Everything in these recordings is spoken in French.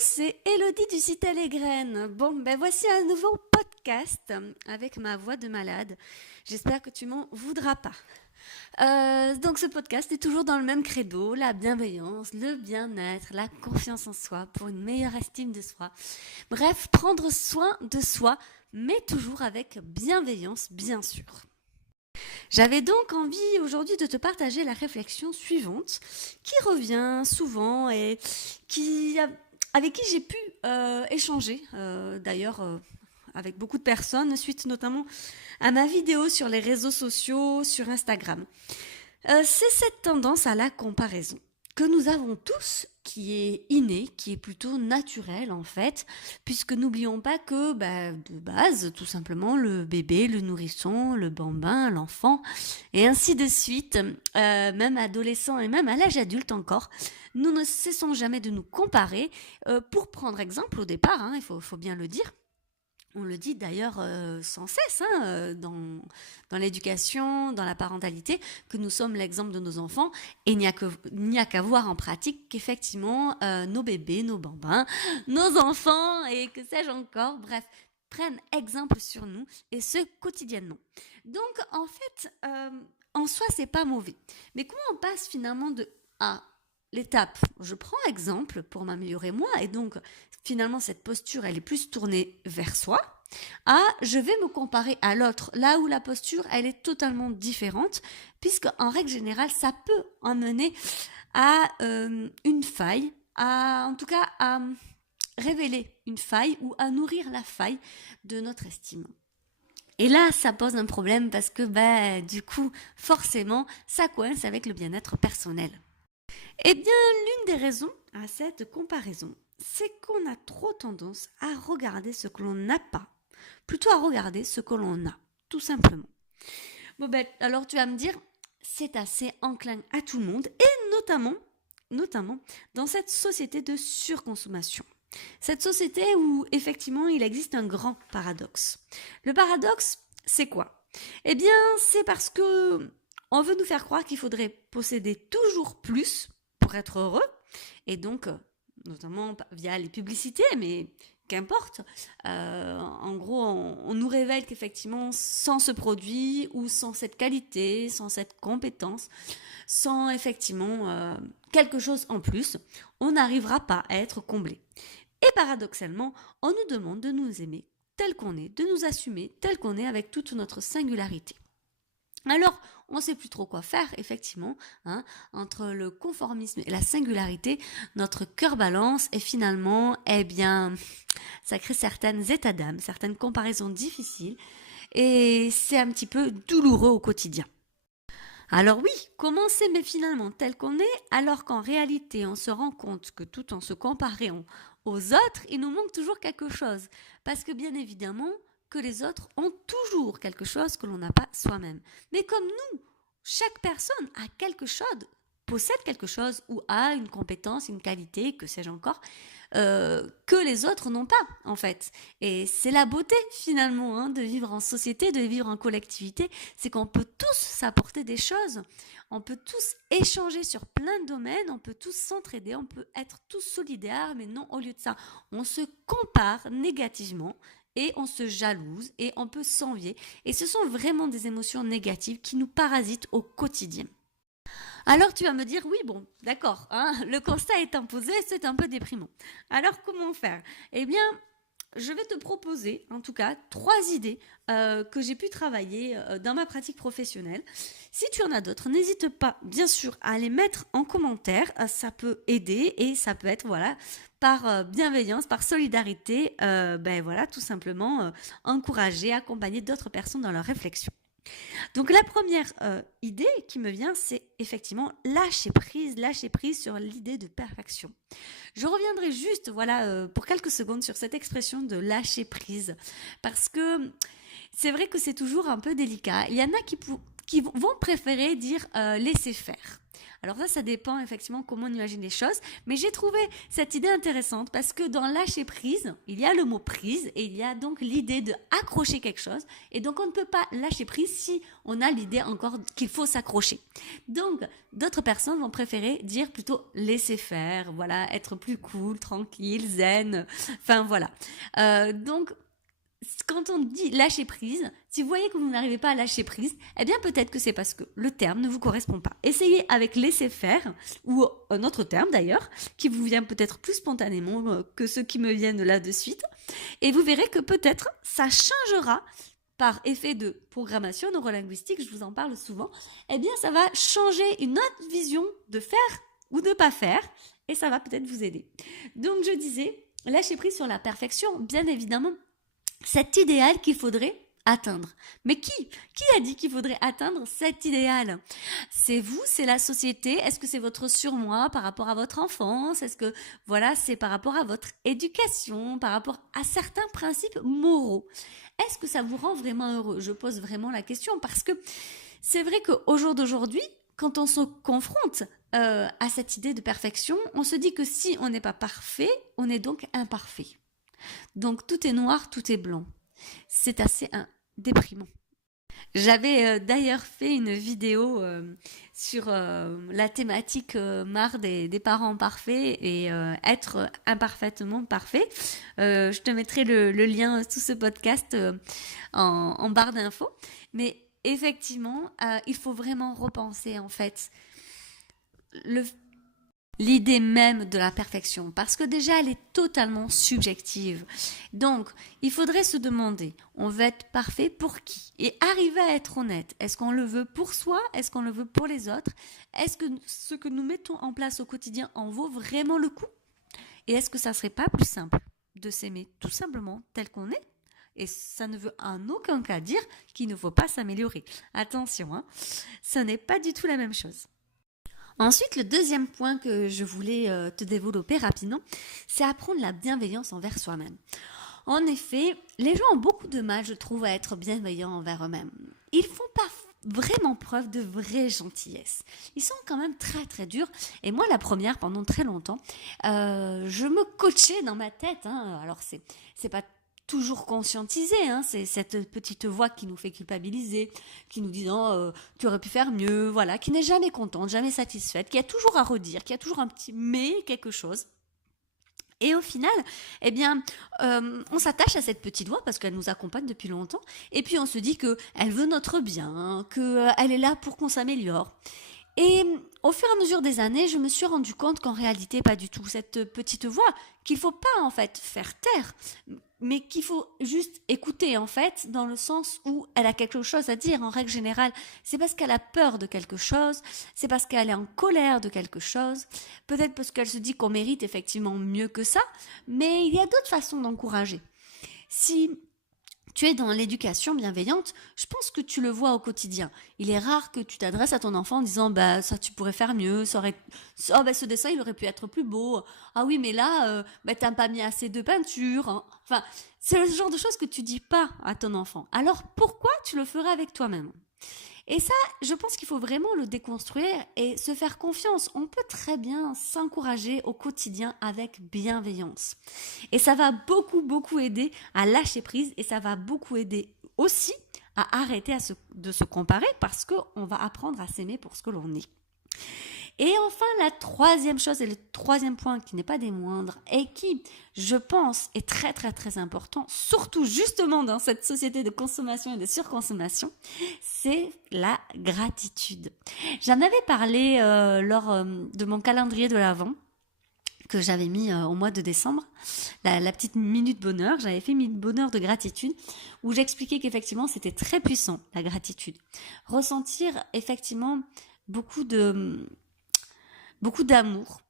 c'est Elodie du site Les Graines. Bon, ben voici un nouveau podcast avec ma voix de malade. J'espère que tu m'en voudras pas. Donc ce podcast est toujours dans le même credo, la bienveillance, le bien-être, la confiance en soi pour une meilleure estime de soi. Bref, prendre soin de soi, mais toujours avec bienveillance, bien sûr. J'avais donc envie aujourd'hui de te partager la réflexion suivante qui revient souvent et avec qui j'ai pu échanger d'ailleurs avec beaucoup de personnes suite notamment à ma vidéo sur les réseaux sociaux, sur Instagram. C'est cette tendance à la comparaison que nous avons tous, qui est innée, qui est plutôt naturelle en fait, puisque n'oublions pas que de base, tout simplement, le bébé, le nourrisson, le bambin, l'enfant, et ainsi de suite, même adolescent et même à l'âge adulte encore, nous ne cessons jamais de nous comparer. Pour prendre exemple au départ, hein, il faut bien le dire. On le dit d'ailleurs sans cesse dans l'éducation, dans la parentalité, que nous sommes l'exemple de nos enfants. Et il n'y a qu'à voir en pratique qu'effectivement, nos bébés, nos bambins, nos enfants et que sais-je encore, bref, prennent exemple sur nous et ce quotidiennement. Donc en fait, en soi, c'est pas mauvais. Mais comment on passe finalement de à l'étape, je prends exemple pour m'améliorer moi, et donc finalement cette posture elle est plus tournée vers soi, je vais me comparer à l'autre, là où la posture elle est totalement différente, puisque en règle générale ça peut emmener à une faille, en tout cas à révéler une faille ou à nourrir la faille de notre estime. Et là, ça pose un problème parce que du coup, forcément, ça coince avec le bien-être personnel. Eh bien, l'une des raisons à cette comparaison, c'est qu'on a trop tendance à regarder ce que l'on n'a pas, plutôt à regarder ce que l'on a, tout simplement. Bon alors tu vas me dire, c'est assez enclin à tout le monde, et notamment dans cette société de surconsommation. Cette société où, effectivement, il existe un grand paradoxe. Le paradoxe, c'est quoi ? Eh bien, c'est parce que on veut nous faire croire qu'il faudrait posséder toujours plus pour être heureux, et donc notamment via les publicités, mais qu'importe, en gros on nous révèle qu'effectivement sans ce produit ou sans cette qualité, sans cette compétence, sans effectivement quelque chose en plus, on n'arrivera pas à être comblé. Et paradoxalement, on nous demande de nous aimer tel qu'on est, de nous assumer tel qu'on est avec toute notre singularité. Alors, on ne sait plus trop quoi faire, effectivement, entre le conformisme et la singularité, notre cœur balance et finalement, ça crée certains états d'âme, certaines comparaisons difficiles et c'est un petit peu douloureux au quotidien. Alors oui, comment s'aimer finalement tel qu'on est, alors qu'en réalité, on se rend compte que tout en se comparant aux autres, il nous manque toujours quelque chose. Parce que bien évidemment, que les autres ont toujours quelque chose que l'on n'a pas soi-même. Mais comme nous, chaque personne a quelque chose, possède quelque chose ou a une compétence, une qualité, que sais-je encore, que les autres n'ont pas en fait. Et c'est la beauté finalement de vivre en société, de vivre en collectivité, c'est qu'on peut tous s'apporter des choses, on peut tous échanger sur plein de domaines, on peut tous s'entraider, on peut être tous solidaires, mais non, au lieu de ça, on se compare négativement et on se jalouse et on peut s'envier. Et ce sont vraiment des émotions négatives qui nous parasitent au quotidien. Alors tu vas me dire, oui bon, d'accord, le constat est imposé, c'est un peu déprimant. Alors comment faire ? Eh bien, je vais te proposer, en tout cas, 3 idées que j'ai pu travailler dans ma pratique professionnelle. Si tu en as d'autres, n'hésite pas, bien sûr, à les mettre en commentaire. Ça peut aider et ça peut être, par bienveillance, par solidarité, tout simplement encourager, accompagner d'autres personnes dans leur réflexion. Donc la première idée qui me vient, c'est effectivement lâcher prise sur l'idée de perfection. Je reviendrai juste pour quelques secondes sur cette expression de lâcher prise, parce que c'est vrai que c'est toujours un peu délicat. Il y en a qui vont préférer dire laisser faire. Alors ça dépend effectivement comment on imagine les choses, mais j'ai trouvé cette idée intéressante parce que dans lâcher prise, il y a le mot prise et il y a donc l'idée de accrocher quelque chose et donc on ne peut pas lâcher prise si on a l'idée encore qu'il faut s'accrocher. Donc d'autres personnes vont préférer dire plutôt laisser faire, voilà, être plus cool, tranquille, zen, enfin voilà. Donc quand on dit lâcher prise, si vous voyez que vous n'arrivez pas à lâcher prise, eh bien peut-être que c'est parce que le terme ne vous correspond pas. Essayez avec laisser faire, ou un autre terme d'ailleurs, qui vous vient peut-être plus spontanément que ceux qui me viennent là de suite, et vous verrez que peut-être ça changera par effet de programmation neurolinguistique, je vous en parle souvent, eh bien ça va changer une autre vision de faire ou de pas faire, et ça va peut-être vous aider. Donc je disais, lâcher prise sur la perfection, bien évidemment, cet idéal qu'il faudrait atteindre. Mais qui a dit qu'il faudrait atteindre cet idéal? C'est vous, c'est la société? Est-ce que c'est votre surmoi par rapport à votre enfance? Est-ce que, voilà, c'est par rapport à votre éducation, par rapport à certains principes moraux? Est-ce que ça vous rend vraiment heureux? Je pose vraiment la question parce que c'est vrai qu'au jour d'aujourd'hui, quand on se confronte à cette idée de perfection, on se dit que si on n'est pas parfait, on est donc imparfait. Donc tout est noir, tout est blanc. C'est assez déprimant. J'avais d'ailleurs fait une vidéo sur la thématique marre des parents parfaits et être imparfaitement parfait. Je te mettrai le lien sous ce podcast en barre d'infos. Mais effectivement, il faut vraiment repenser en fait l'idée même de la perfection, parce que déjà elle est totalement subjective. Donc, il faudrait se demander, on veut être parfait pour qui? Et arriver à être honnête. Est-ce qu'on le veut pour soi? Est-ce qu'on le veut pour les autres? Est-ce que ce que nous mettons en place au quotidien en vaut vraiment le coup? Et est-ce que ça serait pas plus simple de s'aimer tout simplement tel qu'on est? Et ça ne veut en aucun cas dire qu'il ne faut pas s'améliorer. Attention, hein, ce n'est pas du tout la même chose. Ensuite, le deuxième point que je voulais te développer rapidement, c'est apprendre la bienveillance envers soi-même. En effet, les gens ont beaucoup de mal, je trouve, à être bienveillants envers eux-mêmes. Ils font pas vraiment preuve de vraie gentillesse. Ils sont quand même très très durs. Et moi, la première, pendant très longtemps, je me coachais dans ma tête. Alors, c'est pas toujours conscientisé, c'est cette petite voix qui nous fait culpabiliser, qui nous dit non, tu aurais pu faire mieux, voilà, qui n'est jamais contente, jamais satisfaite, qui a toujours à redire, qui a toujours un petit mais quelque chose. Et au final, eh bien, on s'attache à cette petite voix parce qu'elle nous accompagne depuis longtemps, et puis on se dit qu'elle veut notre bien, qu'elle est là pour qu'on s'améliore. Et au fur et à mesure des années, je me suis rendu compte qu'en réalité, pas du tout. Cette petite voix qu'il faut pas en fait faire taire, mais qu'il faut juste écouter en fait, dans le sens où elle a quelque chose à dire. En règle générale, c'est parce qu'elle a peur de quelque chose, c'est parce qu'elle est en colère de quelque chose, peut-être parce qu'elle se dit qu'on mérite effectivement mieux que ça, mais il y a d'autres façons d'encourager. Si tu es dans l'éducation bienveillante, je pense que tu le vois au quotidien. Il est rare que tu t'adresses à ton enfant en disant bah ça tu pourrais faire mieux, ce dessin il aurait pu être plus beau. Ah oui mais là t'as pas mis assez de peinture. Hein. Enfin, c'est le genre de choses que tu dis pas à ton enfant. Alors pourquoi tu le ferais avec toi-même? Et ça, je pense qu'il faut vraiment le déconstruire et se faire confiance. On peut très bien s'encourager au quotidien avec bienveillance. Et ça va beaucoup, beaucoup aider à lâcher prise et ça va beaucoup aider aussi à arrêter de se comparer parce qu'on va apprendre à s'aimer pour ce que l'on est. Et enfin, la troisième chose et le troisième point qui n'est pas des moindres et qui, je pense, est très très très important, surtout justement dans cette société de consommation et de surconsommation, c'est la gratitude. J'en avais parlé lors de mon calendrier de l'Avent que j'avais mis au mois de décembre, la petite minute bonheur, j'avais fait minute bonheur de gratitude où j'expliquais qu'effectivement c'était très puissant la gratitude. Ressentir effectivement beaucoup d'amour,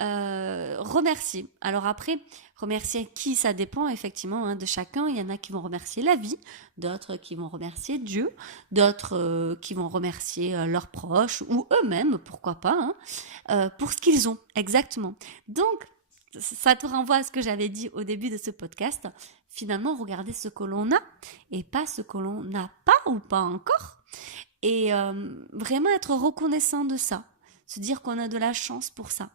remercier. Alors après, remercier qui, ça dépend effectivement de chacun. Il y en a qui vont remercier la vie, d'autres qui vont remercier Dieu, d'autres qui vont remercier leurs proches ou eux-mêmes, pourquoi pas, pour ce qu'ils ont, exactement. Donc, ça te renvoie à ce que j'avais dit au début de ce podcast. Finalement, regardez ce que l'on a et pas ce que l'on n'a pas ou pas encore. Et vraiment être reconnaissant de ça. se dire qu'on a de la chance pour ça.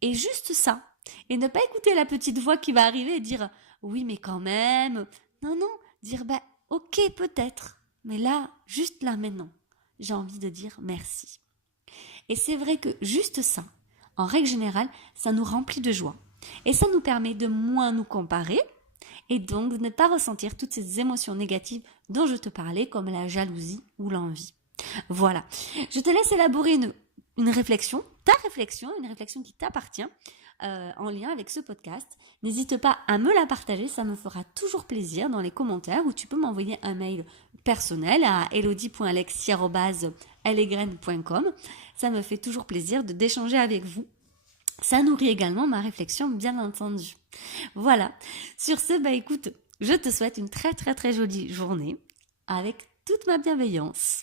Et juste ça. Et ne pas écouter la petite voix qui va arriver et dire « oui, mais quand même ». Non, non, dire « ok, peut-être, mais là, juste là maintenant, j'ai envie de dire merci ». Et c'est vrai que juste ça, en règle générale, ça nous remplit de joie. Et ça nous permet de moins nous comparer et donc de ne pas ressentir toutes ces émotions négatives dont je te parlais, comme la jalousie ou l'envie. Voilà. Je te laisse élaborer une réflexion, une réflexion qui t'appartient, en lien avec ce podcast. N'hésite pas à me la partager, ça me fera toujours plaisir dans les commentaires, ou tu peux m'envoyer un mail personnel à elodie.alexia@legraine.com. Ça me fait toujours plaisir d'échanger avec vous. Ça nourrit également ma réflexion, bien entendu. Voilà. Sur ce, écoute, je te souhaite une très très très jolie journée avec toute ma bienveillance.